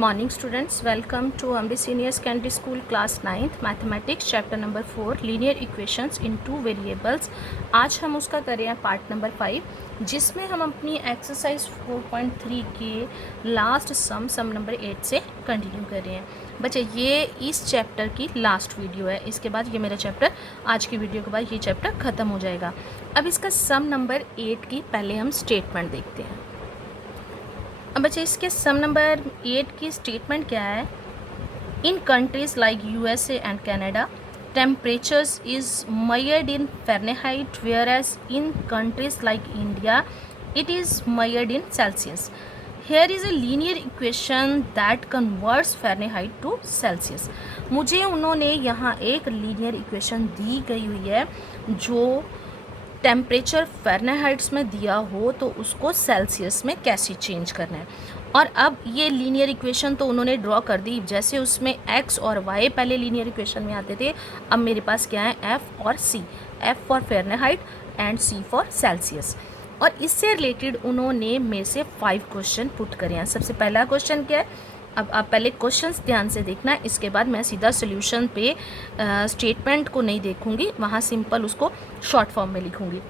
Morning students, welcome to Amri Senior Secondary School class 9th Mathematics chapter number 4 linear equations in two variables। आज हम उसका कर रहे हैं पार्ट नंबर 5 जिसमें हम अपनी एक्सरसाइज 4.3 के लास्ट सम नंबर 8 से कंटिन्यू कर रहे हैं। बच्चे ये इस चैप्टर की लास्ट वीडियो है, इसके बाद ये मेरा चैप्टर आज की वीडियो के बाद ये चैप्टर ख़त्म हो जाएगा। अब इसका सम नंबर 8 की पहले हम स्टेटमेंट देखते हैं। अब बच्चे इसके सम नंबर 8 की स्टेटमेंट क्या है। In countries like USA and Canada temperatures is measured in Fahrenheit whereas in countries like India it is measured in Celsius. Here is a linear equation that converts Fahrenheit to Celsius. मुझे उन्होंने यहाँ एक linear equation दी गई हुई है जो temperature फ़ारेनहाइट्स में दिया हो तो उसको सेल्सियस में कैसे चेंज करना है। और अब ये लीनियर इक्वेशन तो उन्होंने ड्रॉ कर दी, जैसे उसमें x और y पहले लीनियर इक्वेशन में आते थे, अब मेरे पास क्या है f और c, f for Fahrenheit and c for Celsius. और इससे रिलेटेड उन्होंने में से 5 क्वेश्चन पुट करे हैं। सबसे पहला क्वेश्चन क्या है, अब आप पहले क्वेश्चंस ध्यान से देखना है, इसके बाद मैं सीधा सॉल्यूशन पे स्टेटमेंट को नहीं देखूंगी, वहाँ सिंपल उसको शॉर्ट फॉर्म में लिखूंगी।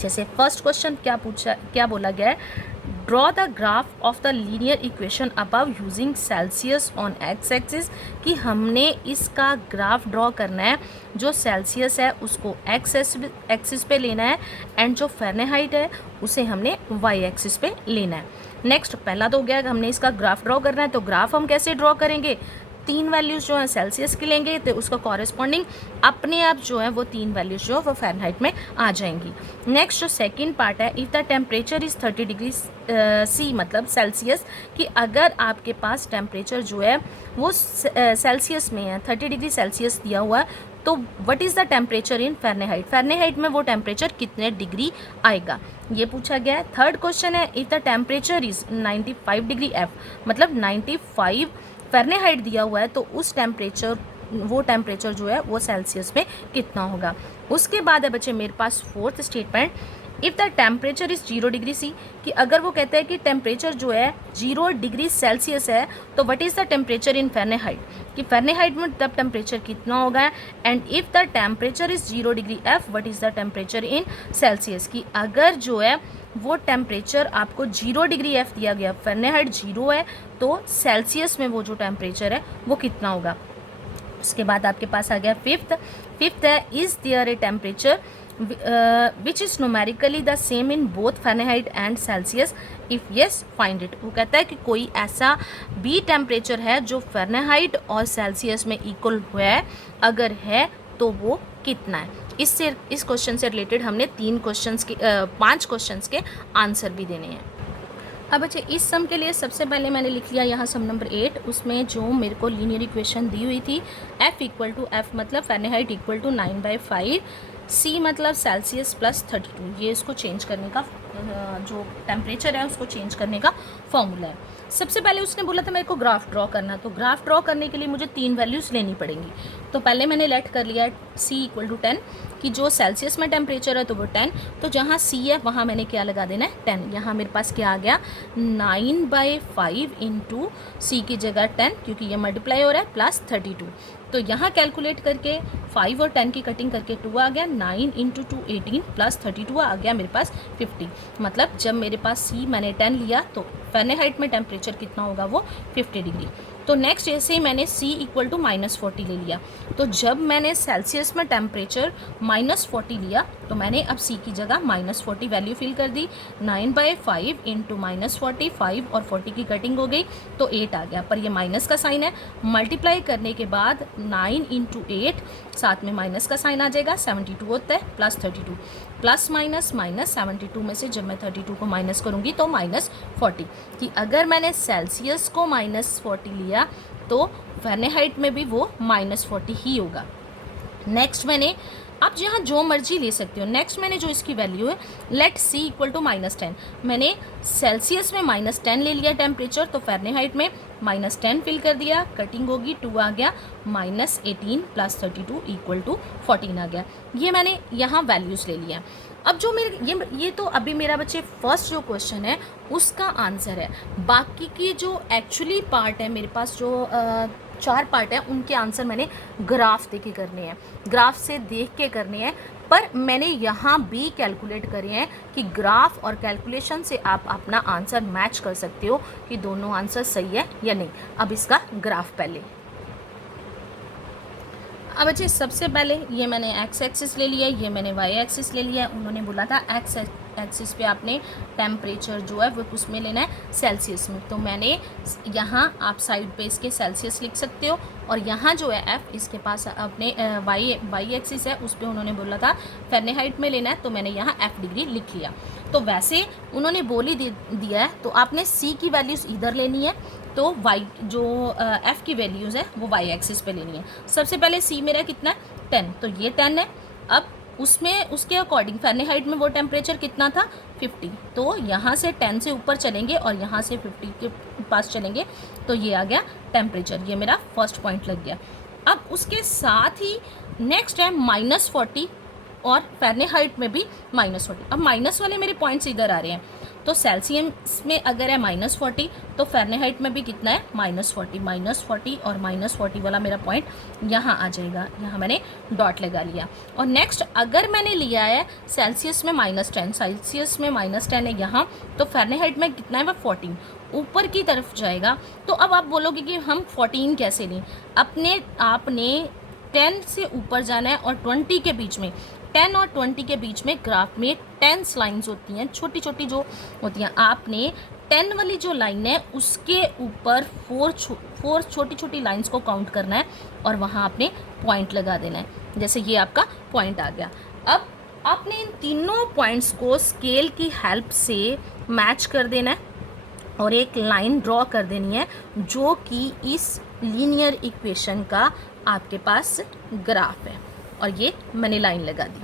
जैसे फर्स्ट क्वेश्चन क्या बोला गया है, draw the graph of the linear equation above using Celsius on x axis, कि हमने इसका ग्राफ ड्रॉ करना है, जो सेल्सियस है उसको एक्स एक्सिस पे लेना है एंड जो फ़ारेनहाइट है उसे हमने वाई एक्सिस पे लेना है। नेक्स्ट पहला तो हो गया कि हमने इसका ग्राफ ड्रॉ करना है, तो ग्राफ हम कैसे ड्रॉ करेंगे, 3 वैल्यूज़ जो है सेल्सियस की लेंगे तो उसका कॉरेस्पॉन्डिंग अपने आप जो है वो 3 वैल्यूज़ जो है वो फ़ारेनहाइट में आ जाएंगी। नेक्स्ट जो सेकंड पार्ट है, if the temperature is 30 degree C मतलब सेल्सियस, कि अगर आपके पास टेम्परेचर जो है वो सेल्सियस में है, 30 डिग्री सेल्सियस दिया हुआ है, तो what is the temperature in Fahrenheit, Fahrenheit में वो टेम्परेचर कितने डिग्री आएगा, ये पूछा गया है। थर्ड क्वेश्चन है, if the temperature is 95 degree F मतलब 95 फ़ारेनहाइट दिया हुआ है, तो उस टेम्परेचर जो है वो सेल्सियस में कितना होगा। उसके बाद है बच्चे मेरे पास fourth statement, if the temperature is 0 degree C, कि अगर वो कहते हैं कि टेम्परेचर जो है 0 डिग्री सेल्सियस है, तो what is the temperature in Fahrenheit, कि फ़ारेनहाइट में तब टेम्परेचर कितना होगा। And if the temperature is 0 degree F what is the temperature in Celsius, कि अगर जो है वो टेम्परेचर आपको 0 डिग्री एफ दिया गया, फ़ारेनहाइट 0 है, तो सेल्सियस में वो जो टेम्परेचर है वो कितना होगा। उसके बाद आपके पास आ गया फिफ्थ है, is there a temperature which is numerically the same in both Fahrenheit and Celsius, if yes find it. वो कहता है कि कोई ऐसा भी टेम्परेचर है जो फ़ारेनहाइट और सेल्सियस में इक्वल हुआ है, अगर है तो वो कितना है। इस क्वेश्चन से रिलेटेड हमने 5 क्वेश्चंस के आंसर भी देने हैं। अब अच्छा इस सम के लिए सबसे पहले मैंने लिख लिया यहाँ सम नंबर 8, उसमें जो मेरे को लीनियर इक्वेशन दी हुई थी, f इक्वल टू एफ मतलब फ़ारेनहाइट इक्वल टू 9/5, c मतलब सेल्सियस प्लस 32, ये इसको चेंज करने का जो टेम्परेचर है उसको चेंज करने का फॉर्मूला है। सबसे पहले उसने बोला था मेरे को ग्राफ ड्रॉ करना, तो ग्राफ ड्रॉ करने के लिए मुझे 3 वैल्यूज़ लेनी पड़ेंगी। तो पहले मैंने लेट कर लिया c इक्वल टू 10, कि जो सेल्सियस में टेम्परेचर है तो वो 10, तो जहाँ c है वहाँ मैंने क्या लगा देना है 10। यहाँ मेरे पास क्या आ गया 9/5 इंटू सी की जगह 10, क्योंकि ये मल्टीप्लाई हो रहा है, प्लस 32। तो यहाँ कैलकुलेट करके 5 और 10 की कटिंग करके 2 आ गया, 9 इंटू 2 18 प्लस 32 आ गया मेरे पास 50। मतलब जब मेरे पास c मैंने 10 लिया तो फ़ारेनहाइट में टेम्परेचर कितना होगा वो 50 डिग्री। तो नेक्स्ट ऐसे ही मैंने c इक्वल टू -40 ले लिया, तो जब मैंने सेल्सियस में टेम्परेचर -40 लिया तो मैंने अब c की जगह -40 वैल्यू फिल कर दी, 9/5 इंटू -40, 5 और 40 की कटिंग हो गई तो 8 आ गया, पर ये माइनस का साइन है, मल्टीप्लाई करने के बाद 9 इंटू 8 साथ में माइनस का साइन आ जाएगा, 72 होता है, प्लस 32, प्लस माइनस माइनस 72 में से जब मैं 32 को माइनस करूँगी तो -40, कि अगर मैंने सेल्सियस को -40 लिया तो फ़ारेनहाइट में भी वो -40 ही होगा। नेक्स्ट मैंने आप जहाँ जो मर्जी ले सकते हो, नेक्स्ट मैंने जो इसकी वैल्यू है लेट c इक्वल टू -10, मैंने सेल्सियस में -10 ले लिया टेम्परेचर, तो फ़ारेनहाइट में -10 फिल कर दिया, कटिंग होगी 2 आ गया, -18 प्लस 32 इक्वल टू 14 आ गया। ये मैंने यहाँ वैल्यूज़ ले लिया। अब जो मेरे ये तो अभी मेरा बच्चे फर्स्ट जो क्वेश्चन है उसका आंसर है। बाकी की जो एक्चुअली पार्ट है मेरे पास, जो 4 पार्ट है, उनके आंसर मैंने ग्राफ देख के करने हैं, ग्राफ से देख के करने हैं। पर मैंने यहाँ भी कैलकुलेट करे हैं कि ग्राफ और कैलकुलेशन से आप अपना आंसर मैच कर सकते हो कि दोनों आंसर सही है या नहीं। अब इसका ग्राफ पहले, अब बच्चे सबसे पहले ये मैंने एक्स एक्सिस ले लिया, ये मैंने वाई एक्सिस ले लिया। उन्होंने बोला था एक्स एक्सिस पे आपने टेम्परेचर जो है वो उसमें लेना है सेल्सियस में, तो मैंने यहाँ आप साइड पे इसके सेल्सियस लिख सकते हो। और यहाँ जो है एफ, इसके पास अपने वाई एक्सिस है, उस पर उन्होंने बोला था फ़ारेनहाइट में लेना है, तो मैंने यहाँ एफ डिग्री लिख लिया। तो वैसे उन्होंने बोल ही दिया है, तो आपने सी की वैल्यूज़ इधर लेनी है, तो वाई जो एफ़ की वैल्यूज़ है वो वाई एक्सिस पे लेनी है। सबसे पहले सी मेरा कितना है 10, तो ये 10 है। अब उसमें उसके अकॉर्डिंग फ़ारेनहाइट में वो टेम्परेचर कितना था 50, तो यहाँ से 10 से ऊपर चलेंगे और यहाँ से 50 के पास चलेंगे, तो ये आ गया टेम्परेचर, ये मेरा फर्स्ट पॉइंट लग गया। अब उसके साथ ही नेक्स्ट है -40 और फ़ारेनहाइट में भी -40। अब माइनस वाले मेरे पॉइंट्स इधर आ रहे हैं, तो सेल्सियस में अगर है -40 तो फ़ारेनहाइट में भी कितना है -40 और -40 वाला मेरा पॉइंट यहाँ आ जाएगा, यहाँ मैंने डॉट लगा लिया। और नेक्स्ट अगर मैंने लिया है सेल्सियस में -10, सेल्सियस में -10 है यहाँ, तो फ़ारेनहाइट में कितना है वह 14 ऊपर की तरफ जाएगा। तो अब आप बोलोगे कि हम 14 कैसे लें, आपने 10 से ऊपर जाना है और 20 के बीच में, 10 और 20 के बीच में ग्राफ में 10 लाइंस होती हैं, छोटी छोटी जो होती हैं। आपने 10 वाली जो लाइन है उसके ऊपर 4 छोटी छोटी लाइंस को काउंट करना है और वहाँ आपने पॉइंट लगा देना है। जैसे ये आपका पॉइंट आ गया। अब आपने इन तीनों पॉइंट्स को स्केल की हेल्प से मैच कर देना है और एक लाइन ड्रॉ कर देनी है जो कि इस लीनियर इक्वेशन का आपके पास ग्राफ है, और ये मैंने लाइन लगा दी।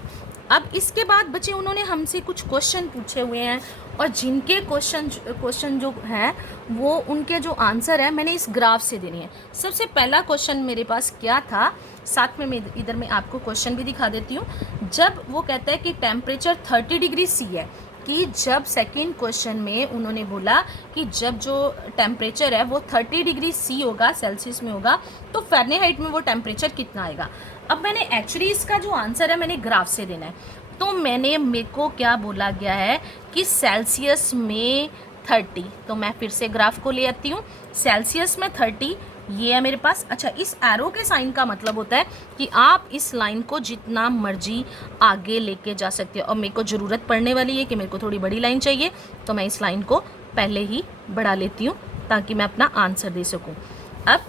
अब इसके बाद बच्चे उन्होंने हमसे कुछ क्वेश्चन पूछे हुए हैं और जिनके क्वेश्चन जो है वो उनके जो आंसर है मैंने इस ग्राफ से देनी है। सबसे पहला क्वेश्चन मेरे पास क्या था, साथ में मैं इधर में आपको क्वेश्चन भी दिखा देती हूँ। जब वो कहता है कि टेम्परेचर 30 डिग्री सी है, कि जब सेकंड क्वेश्चन में उन्होंने बोला कि जब जो टेम्परेचर है वो 30 डिग्री सी होगा, सेल्सियस में होगा, तो फ़ारेनहाइट में वो टेम्परेचर कितना आएगा। अब मैंने एक्चुअली इसका जो आंसर है मैंने ग्राफ से देना है, तो मेरे को क्या बोला गया है कि सेल्सियस में 30, तो मैं फिर से ग्राफ को ले आती हूँ। सेल्सियस में 30 ये है मेरे पास। अच्छा, इस एरो के साइन का मतलब होता है कि आप इस लाइन को जितना मर्जी आगे लेके जा सकते हो। और मेरे को ज़रूरत पड़ने वाली है कि मेरे को थोड़ी बड़ी लाइन चाहिए, तो मैं इस लाइन को पहले ही बढ़ा लेती हूँ ताकि मैं अपना आंसर दे सकूँ। अब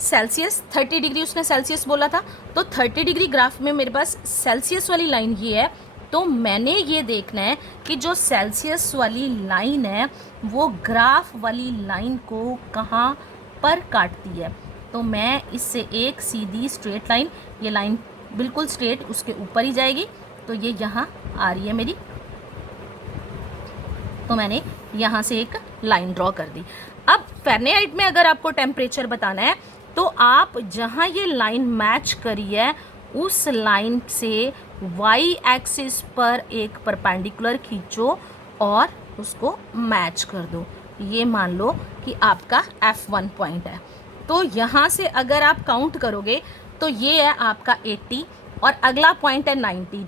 सेल्सियस 30 डिग्री उसने सेल्सियस बोला था, तो 30 डिग्री ग्राफ में मेरे पास सेल्सियस वाली लाइन ये है, तो मैंने ये देखना है कि जो सेल्सियस वाली लाइन है वो ग्राफ वाली लाइन को कहाँ पर काटती है। तो मैं इससे एक सीधी स्ट्रेट लाइन, ये लाइन बिल्कुल स्ट्रेट उसके ऊपर ही जाएगी, तो ये यहाँ आ रही है मेरी, तो मैंने यहाँ से एक लाइन ड्रॉ कर दी। अब फ़ारेनहाइट में अगर आपको टेम्परेचर बताना है तो आप जहाँ ये लाइन मैच करी है उस लाइन से वाई एक्सिस पर एक परपेंडिकुलर खींचो और उसको मैच कर दो। ये मान लो कि आपका F1 पॉइंट है, तो यहाँ से अगर आप काउंट करोगे तो ये है आपका 80 और अगला पॉइंट है 90।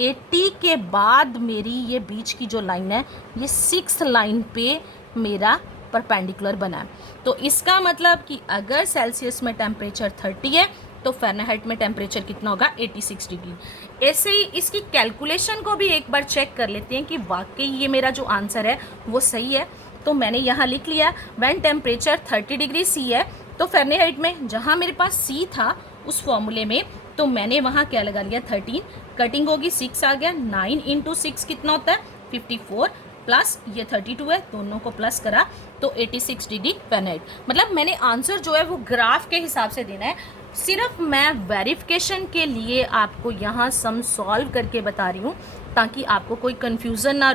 80 के बाद मेरी ये बीच की जो लाइन है ये 6th लाइन पे मेरा परपेंडिकुलर बना है। तो इसका मतलब कि अगर सेल्सियस में टेम्परेचर 30 है तो फ़ारेनहाइट में टेम्परेचर कितना होगा 86 डिग्री। ऐसे ही इसकी कैलकुलेशन को भी एक बार चेक कर लेते हैं कि वाकई ये मेरा जो आंसर है वो सही है। तो मैंने यहाँ लिख लिया व्हेन टेम्परेचर 30 डिग्री सी है, तो फ़ारेनहाइट में जहाँ मेरे पास सी था उस फॉर्मूले में, तो मैंने वहाँ क्या लगा लिया 13, कटिंग होगी 6 आ गया, 9 × 6 कितना होता है 54 प्लस ये 32 है, दोनों को प्लस करा तो 86 डिग्री फ़ारेनहाइट। मतलब मैंने आंसर जो है वो ग्राफ के हिसाब से देना है। सिर्फ मैं वेरिफिकेशन के लिए आपको यहाँ सम सॉल्व करके बता रही हूँ ताकि आपको कोई कन्फ्यूज़न ना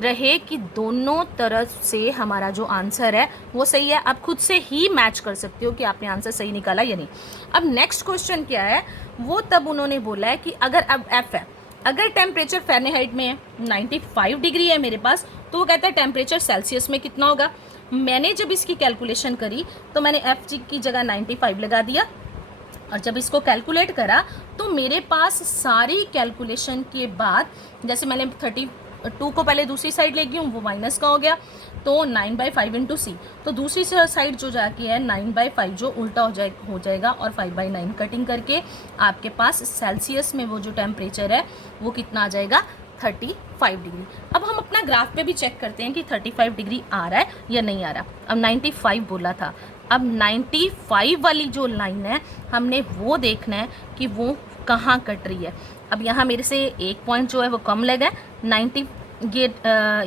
रहे कि दोनों तरफ से हमारा जो आंसर है वो सही है। आप खुद से ही मैच कर सकते हो कि आपने आंसर सही निकाला या नहीं। अब नेक्स्ट क्वेश्चन क्या है, वो तब उन्होंने बोला है कि अगर अब एफ़ है, अगर टेम्परेचर फ़ारेनहाइट में है 95 डिग्री है मेरे पास, तो वो कहता है टेम्परेचर सेल्सियस में कितना होगा। मैंने जब इसकी कैलकुलेशन करी तो मैंने एफ जी की जगह 95 लगा दिया, और जब इसको कैलकुलेट करा तो मेरे पास सारी कैलकुलेशन के बाद, जैसे मैंने 32 को पहले दूसरी साइड ले गई हूँ, वो माइनस का हो गया, तो 9/5 इंटू सी, तो दूसरी साइड जो जाके है 9/5 जो उल्टा हो जाएगा, और 5/9 कटिंग करके आपके पास सेल्सियस में वो जो टेम्परेचर है वो कितना आ जाएगा, 35 डिग्री। अब हम अपना ग्राफ पे भी चेक करते हैं कि 35 डिग्री आ रहा है या नहीं आ रहा। अब 95 बोला था, अब 95 वाली जो लाइन है हमने वो देखना है कि वो कहाँ कट रही है। अब यहाँ मेरे से एक पॉइंट जो है वो कम लगा है, 90, ये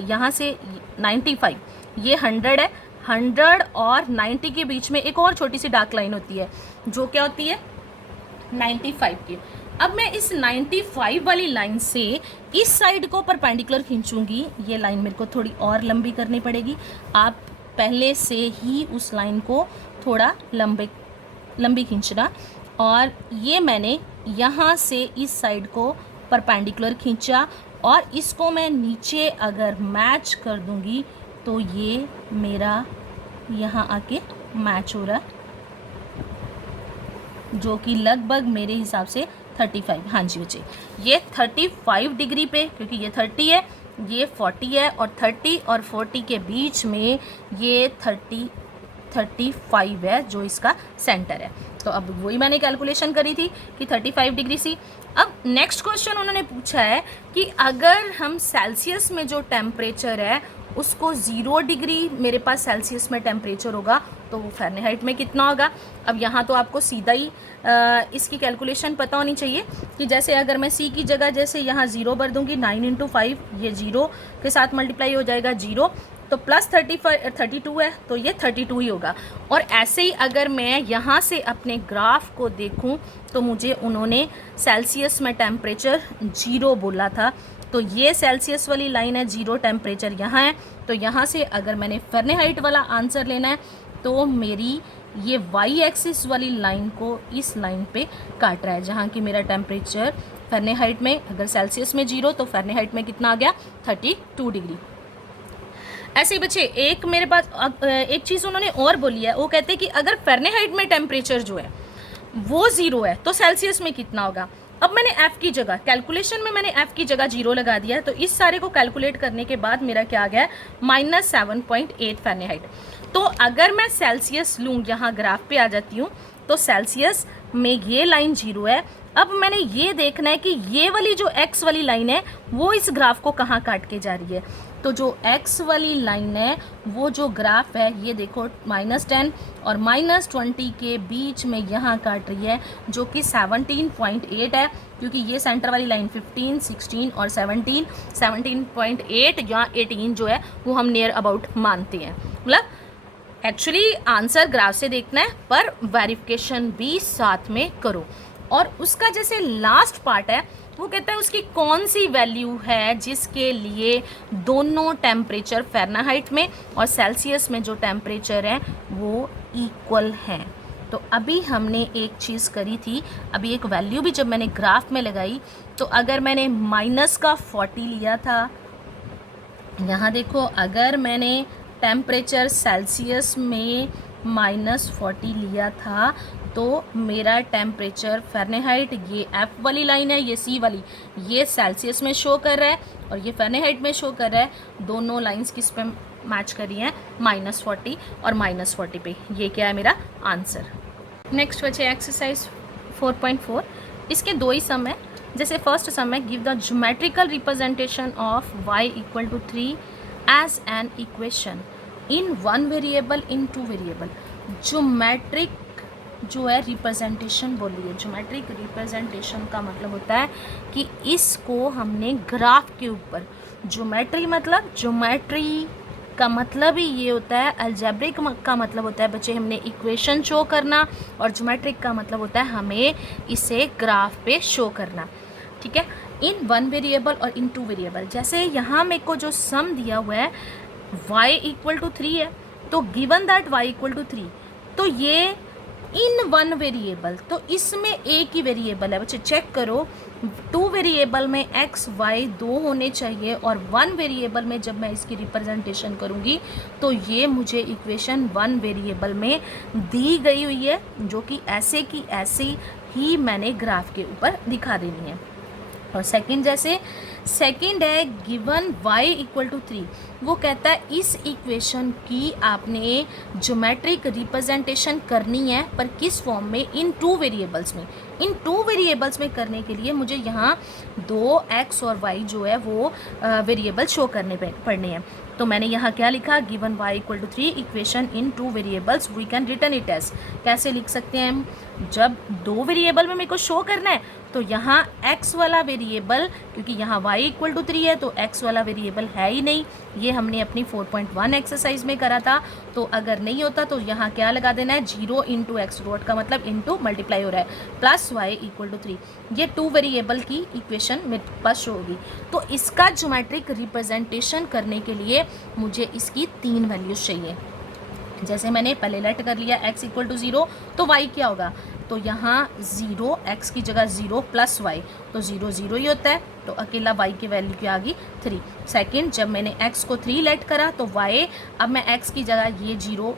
यहाँ से 95, ये 100 है, 100 और 90 के बीच में एक और छोटी सी डार्क लाइन होती है जो क्या होती है, 95 की। अब मैं इस 95 वाली लाइन से इस साइड को परपेंडिकुलर खींचूंगी, ये लाइन मेरे को थोड़ी और लंबी करनी पड़ेगी। आप पहले से ही उस लाइन को थोड़ा लंबी खींचना, और ये मैंने यहाँ से इस साइड को परपेंडिकुलर खींचा, और इसको मैं नीचे अगर मैच कर दूंगी तो ये मेरा यहाँ आके मैच हो रहा है, जो कि लगभग मेरे हिसाब से 35, हाँ जी बच्चे, ये 35 डिग्री पे, क्योंकि ये 30 है, ये 40 है, और 30 और 40 के बीच में ये 35 है जो इसका सेंटर है। तो अब वही मैंने कैलकुलेशन करी थी कि 35 डिग्री सी। अब नेक्स्ट क्वेश्चन उन्होंने पूछा है कि अगर हम सेल्सियस में जो टेम्परेचर है उसको 0 डिग्री मेरे पास सेल्सियस में टेम्परेचर होगा तो वो फ़ारेनहाइट में कितना होगा। अब यहाँ तो आपको सीधा ही इसकी कैलकुलेशन पता होनी चाहिए कि जैसे अगर मैं सी की जगह जैसे यहाँ 0 भर दूँगी, 9 × 5 ये 0 के साथ मल्टीप्लाई हो जाएगा 0, तो प्लस 32 है तो ये 32 ही होगा। और ऐसे ही अगर मैं यहाँ से अपने ग्राफ को देखूँ तो मुझे उन्होंने सेल्सियस में टेम्परेचर 0 बोला था, तो ये सेल्सियस वाली लाइन है, 0 टेम्परेचर यहाँ है, तो यहाँ से अगर मैंने फ़ारेनहाइट वाला आंसर लेना है तो मेरी ये वाई एक्सिस वाली लाइन को इस लाइन पे काट रहा है, जहाँ की मेरा टेम्परेचर फ़ारेनहाइट में अगर सेल्सियस में 0 तो फ़ारेनहाइट में कितना आ गया, 32 डिग्री। ऐसे ही बच्चे एक मेरे पास एक चीज़ उन्होंने और बोली है, वो कहते हैं कि अगर फ़ारेनहाइट में टेम्परेचर जो है वो 0 है तो सेल्सियस में कितना होगा। अब मैंने f की जगह कैलकुलेशन में मैंने f की जगह 0 लगा दिया है, तो इस सारे को कैलकुलेट करने के बाद मेरा क्या आ गया है, -7.8 फ़ारेनहाइट। तो अगर मैं सेल्सियस लूँ, यहाँ ग्राफ पे आ जाती हूँ, तो सेल्सियस में ये लाइन 0 है। अब मैंने ये देखना है कि ये वाली जो x वाली लाइन है वो इस ग्राफ को कहाँ काट के जा रही है। तो जो x वाली लाइन है वो जो ग्राफ है ये देखो -10 और -20 के बीच में यहाँ काट रही है, जो कि 17.8 है, क्योंकि ये सेंटर वाली लाइन 15, 16 और 17.8 या 18 जो है वो हम नियर अबाउट मानते हैं। मतलब एक्चुअली आंसर ग्राफ से देखना है पर वेरिफिकेशन भी साथ में करो। और उसका जैसे लास्ट पार्ट है वो कहता है उसकी कौन सी वैल्यू है जिसके लिए दोनों टेम्परेचर फ़ारेनहाइट में और सेल्सियस में जो टेम्परेचर है वो इक्वल हैं। तो अभी हमने एक चीज़ करी थी, अभी एक वैल्यू भी जब मैंने ग्राफ में लगाई तो अगर मैंने -40 लिया था, यहाँ देखो अगर मैंने टेम्परेचर सेल्सियस में -40 लिया था तो मेरा टेम्परेचर फ़ारेनहाइट, ये F वाली लाइन है, ये C वाली, ये सेल्सियस में शो कर रहा है और ये फ़ारेनहाइट में शो कर रहा है। दोनों लाइंस किस पे मैच करी हैं, -40 और -40 पे। ये क्या है मेरा आंसर। नेक्स्ट बचे एक्सरसाइज 4.4, इसके दो ही सम है। जैसे फर्स्ट सम है, give the geometrical representation of y = 3 as an equation in 1 variable in 2 variable. Geometric जो है रिप्रेजेंटेशन बोली है। ज्योमेट्रिक रिप्रेजेंटेशन का मतलब होता है कि इसको हमने ग्राफ के ऊपर, ज्योमेट्री मतलब ज्योमेट्री का मतलब ही ये होता है, अलजेब्रिक का मतलब होता है बच्चे हमने इक्वेशन शो करना, और ज्योमेट्रिक का मतलब होता है हमें इसे ग्राफ पे शो करना। ठीक है, इन 1 वेरिएबल और इन 2 वेरिएबल। जैसे यहाँ मेरे को जो सम दिया हुआ है y = 3 है, तो गिवन दैट y = 3, तो ये इन वन वेरिएबल, तो इसमें एक ही वेरिएबल है बच्चे, चेक करो, टू वेरिएबल में एक्स वाई दो होने चाहिए और वन वेरिएबल में जब मैं इसकी रिप्रेजेंटेशन करूँगी तो ये मुझे इक्वेशन वन वेरिएबल में दी गई हुई है, जो कि ऐसे की ऐसी ही मैंने ग्राफ के ऊपर दिखा देनी है। और सेकंड, जैसे सेकंड है गिवन y इक्वल टू 3, वो कहता है इस इक्वेशन की आपने ज्योमेट्रिक रिप्रेजेंटेशन करनी है, पर किस फॉर्म में, इन टू वेरिएबल्स में। इन टू वेरिएबल्स में करने के लिए मुझे यहाँ दो x और y जो है वो वेरिएबल शो करने पड़ने हैं। तो मैंने यहाँ क्या लिखा, given y equal to 3 equation in two variables we can return it as, कैसे लिख सकते हैं हम, जब दो वेरिएबल में मेरे को शो करना है तो यहाँ x वाला वेरिएबल, क्योंकि यहाँ y इक्वल टू 3 है तो x वाला वेरिएबल है ही नहीं, ये हमने अपनी 4.1 एक्सरसाइज में करा था। तो अगर नहीं होता तो यहाँ क्या लगा देना है, 0 इंटू एक्स, डॉट का मतलब इंटू मल्टीप्लाई हो रहा है, प्लस y इक्वल टू 3, ये टू वेरिएबल की इक्वेशन मेरे पास शो होगी। तो इसका ज्योमेट्रिक रिप्रेजेंटेशन करने के लिए मुझे इसकी तीन वैल्यूज चाहिए। जैसे मैंने पहले लेट कर लिया x इक्वल टू 0, तो y क्या होगा, तो यहाँ 0, x की जगह 0 प्लस y, तो 0 0 ही होता है, तो अकेला y की वैल्यू क्या आ गई 3। सेकंड, जब मैंने x को 3 लेट करा तो y, अब मैं x की जगह, ये 0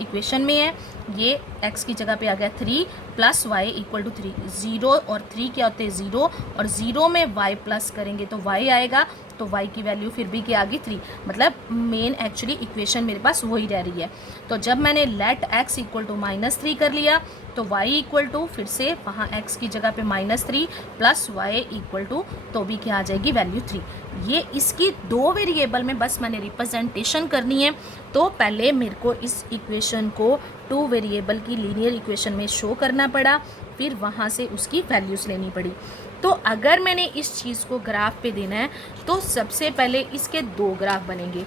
इक्वेशन में है, ये x की जगह पे आ गया 3 प्लस y इक्वल टू 3, 0 और 3 क्या होते हैं 0, और 0 में y प्लस करेंगे तो y आएगा, तो y की वैल्यू फिर भी क्या आ गई 3, मतलब मेन एक्चुअली इक्वेशन मेरे पास वही रह रही है। तो जब मैंने लेट x इक्वल टू -3 कर लिया तो y इक्वल टू, फिर से वहाँ x की जगह पे -3 प्लस y इक्वल टू, तो भी क्या आ जाएगी वैल्यू 3। ये इसकी दो वेरिएबल में बस मैंने रिप्रेजेंटेशन करनी है, तो पहले मेरे को इस इक्वेशन को टू वेरिएबल की लीनियर इक्वेशन में शो करना पड़ा, फिर वहाँ से उसकी वैल्यूज़ लेनी पड़ी। तो अगर मैंने इस चीज़ को ग्राफ पे देना है तो सबसे पहले इसके दो ग्राफ बनेंगे।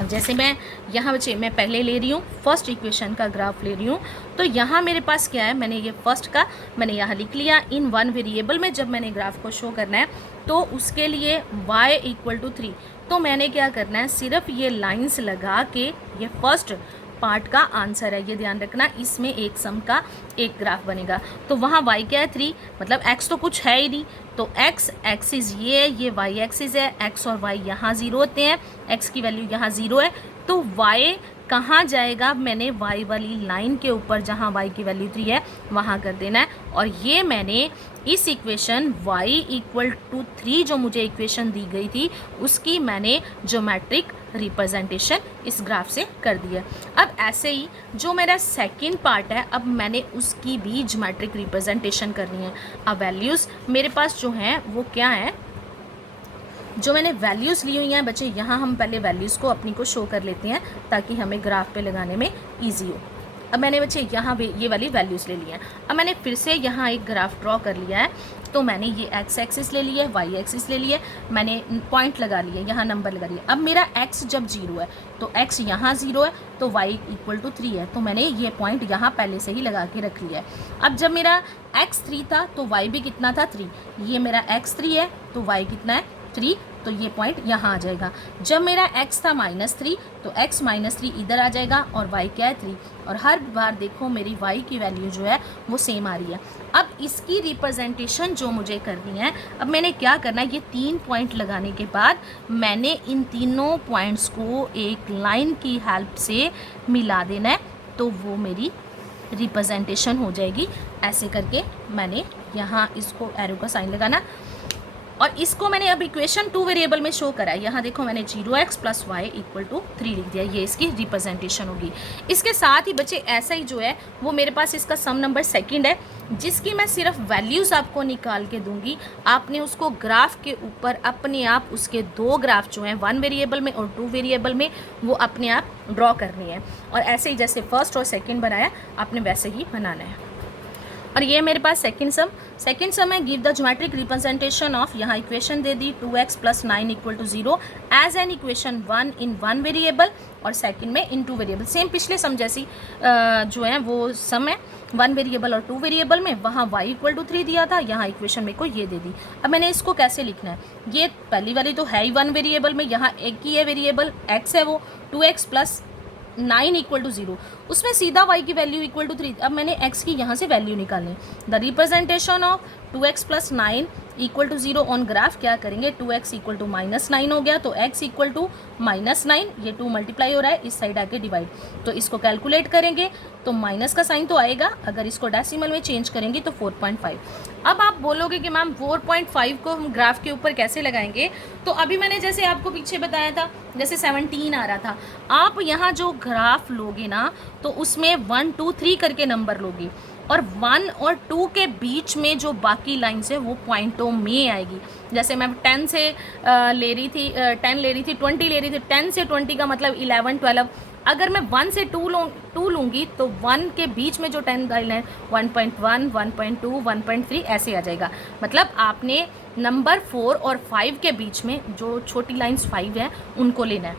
अब जैसे मैं यहाँ बच्चे, मैं पहले ले रही हूँ फर्स्ट इक्वेशन का ग्राफ ले रही हूँ, तो यहाँ मेरे पास क्या है, मैंने ये फर्स्ट का मैंने यहाँ लिख लिया, इन वन वेरिएबल में जब मैंने ग्राफ को शो करना है तो उसके लिए y इक्वल टू 3, तो मैंने क्या करना है, सिर्फ ये लाइंस लगा के, ये फर्स्ट पार्ट का आंसर है, ये ध्यान रखना, इसमें एक सम का एक ग्राफ बनेगा। तो वहाँ y क्या है 3, मतलब x तो कुछ है ही नहीं, तो x एक्सिस ये है, ये y एक्सिस है, x और y यहाँ 0 होते हैं, x की वैल्यू यहाँ 0 है, तो y कहाँ जाएगा, मैंने y वाली लाइन के ऊपर जहाँ y की वैल्यू 3 है वहाँ कर देना है। और ये मैंने इस इक्वेशन y इक्वल टू 3 जो मुझे इक्वेशन दी गई थी उसकी मैंने ज्योमेट्रिक रिप्रेजेंटेशन इस ग्राफ से कर दी है। अब ऐसे ही जो मेरा सेकंड पार्ट है, अब मैंने उसकी भी ज्योमेट्रिक रिप्रेजेंटेशन करनी है। अब वैल्यूज़ मेरे पास जो हैं वो क्या है, जो मैंने वैल्यूज़ ली हुई हैं बच्चे, यहाँ हम पहले वैल्यूज़ को अपनी को शो कर लेते हैं ताकि हमें ग्राफ पे लगाने में ईजी हो। अब मैंने बच्चे यहाँ ये वाली वैल्यूज़ ले ली हैं। अब मैंने फिर से यहाँ एक ग्राफ ड्रॉ कर लिया है, तो मैंने ये x एक्सिस ले लिया है, y एक्सिस ले लिया, मैंने पॉइंट लगा लिए, यहाँ नंबर लगा लिया। अब मेरा x जब 0 है तो x यहाँ 0 है, तो y इक्वल टू 3 है, तो मैंने ये पॉइंट यहाँ पहले से ही लगा के रख लिया है। अब जब मेरा x 3 था तो y भी कितना था 3, ये मेरा x 3 है तो y कितना है 3, तो ये पॉइंट यहाँ आ जाएगा। जब मेरा x था -3 तो x -3 इधर आ जाएगा और y क्या है 3, और हर बार देखो मेरी y की वैल्यू जो है वो सेम आ रही है। अब इसकी रिप्रेजेंटेशन जो मुझे करनी है, अब मैंने क्या करना है, ये 3 पॉइंट लगाने के बाद मैंने इन तीनों पॉइंट्स को एक लाइन की हेल्प से मिला देना है, तो वो मेरी रिप्रेजेंटेशन हो जाएगी। ऐसे करके मैंने यहाँ इसको एरो का साइन लगाना, और इसको मैंने अब इक्वेशन टू वेरिएबल में शो करा है। यहाँ देखो मैंने 0x plus y equal to 3 लिख दिया, ये इसकी रिप्रेजेंटेशन होगी। इसके साथ ही बच्चे ऐसा ही जो है वो मेरे पास इसका सम नंबर सेकंड है, जिसकी मैं सिर्फ वैल्यूज़ आपको निकाल के दूंगी, आपने उसको ग्राफ के ऊपर अपने आप उसके दो ग्राफ जो हैं वन वेरिएबल में और टू वेरिएबल में वो अपने आप ड्रॉ करनी है। और ऐसे ही जैसे फर्स्ट और सेकेंड बनाया आपने वैसे ही बनाना है। और ये मेरे पास सेकंड सम है, give the geometric representation of, यहाँ इक्वेशन दे दी 2x plus 9 equal to 0 as an equation 1 in one variable और सेकंड में इन टू वेरिएबल। सेम पिछले सम जैसी जो है वो सम है, वन वेरिएबल और टू वेरिएबल में, वहाँ y इक्वल टू 3 दिया था, यहाँ इक्वेशन मेरे को ये दे दी। अब मैंने इसको कैसे लिखना है, ये पहली वाली तो है ही वन वेरिएबल में, यहाँ एक ही है वेरिएबल x है, वो 2x प्लस 9 इक्वल टू 0, उसमें सीधा y की वैल्यू इक्वल टू 3। अब मैंने x की यहाँ से वैल्यू निकालनी। The representation of 2x plus 9 equal to 0 on graph क्या करेंगे, 2x इक्वल टू -9 हो गया, तो x इक्वल टू -9, ये 2 मल्टीप्लाई हो रहा है, इस साइड आके डिवाइड, तो इसको कैलकुलेट करेंगे तो माइनस का साइन तो आएगा, अगर इसको डेसिमल में चेंज करेंगे तो 4.5। अब आप बोलोगे कि मैम 4.5 को हम ग्राफ के ऊपर कैसे लगाएंगे, तो अभी मैंने जैसे आपको पीछे बताया था, जैसे 17 आ रहा था, आप यहाँ जो ग्राफ लोगे ना तो उसमें 1 2 3 करके नंबर लोगे, और 1 और 2 के बीच में जो बाकी लाइन्स है वो पॉइंटों में आएगी। जैसे मैं 10 से ले रही थी 10 ले रही थी 20 ले रही थी, 10 से 20 का मतलब 11 12, अगर मैं 1 से 2 लूँगी तो 1 के बीच में जो 10 लाइन है 1.1 1.2 1.3 ऐसे आ जाएगा। मतलब आपने नंबर 4 और 5 के बीच में जो छोटी लाइन्स 5 है उनको लेना है,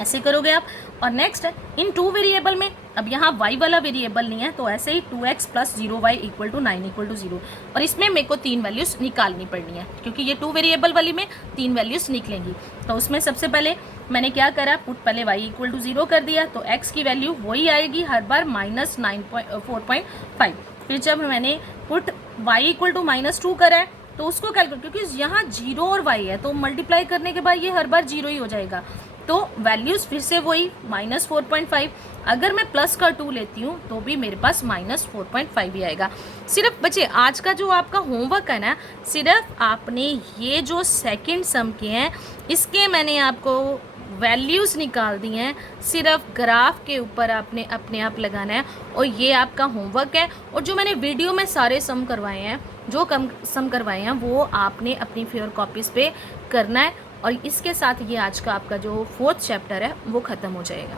ऐसे करोगे आप। और नेक्स्ट है इन 2 वेरिएबल में, अब यहाँ y वाला वेरिएबल नहीं है तो ऐसे ही 2x plus 0y equal to 9 equal to 0, और इसमें मेरे को 3 वैल्यूज़ निकालनी पड़नी है क्योंकि ये 2 वेरिएबल वाली में 3 वैल्यूज़ निकलेंगी। तो उसमें सबसे पहले मैंने क्या करा, पुट पहले y इक्वल टू 0 कर दिया, तो x की वैल्यू वही आएगी हर बार -4.5। फिर जब मैंने पुट y इक्वल टू -2 करा है तो उसको कैलकुलेट, क्योंकि यहाँ 0 और y है तो मल्टीप्लाई करने के बाद ये हर बार 0 ही हो जाएगा, तो वैल्यूज़ फिर से वही -4.5। अगर मैं प्लस का 2 लेती हूँ तो भी मेरे पास -4.5 ही आएगा। सिर्फ बच्चे आज का जो आपका होमवर्क है ना, सिर्फ आपने ये जो सेकंड सम के हैं इसके मैंने आपको वैल्यूज़ निकाल दी हैं, सिर्फ ग्राफ के ऊपर आपने अपने आप लगाना है, और ये आपका होमवर्क है। और जो मैंने वीडियो में सारे सम करवाए हैं, जो कम सम करवाए हैं वो आपने अपनी फेयर कॉपीज़ पे करना है, और इसके साथ ये आज का आपका जो 4th चैप्टर है वो ख़त्म हो जाएगा।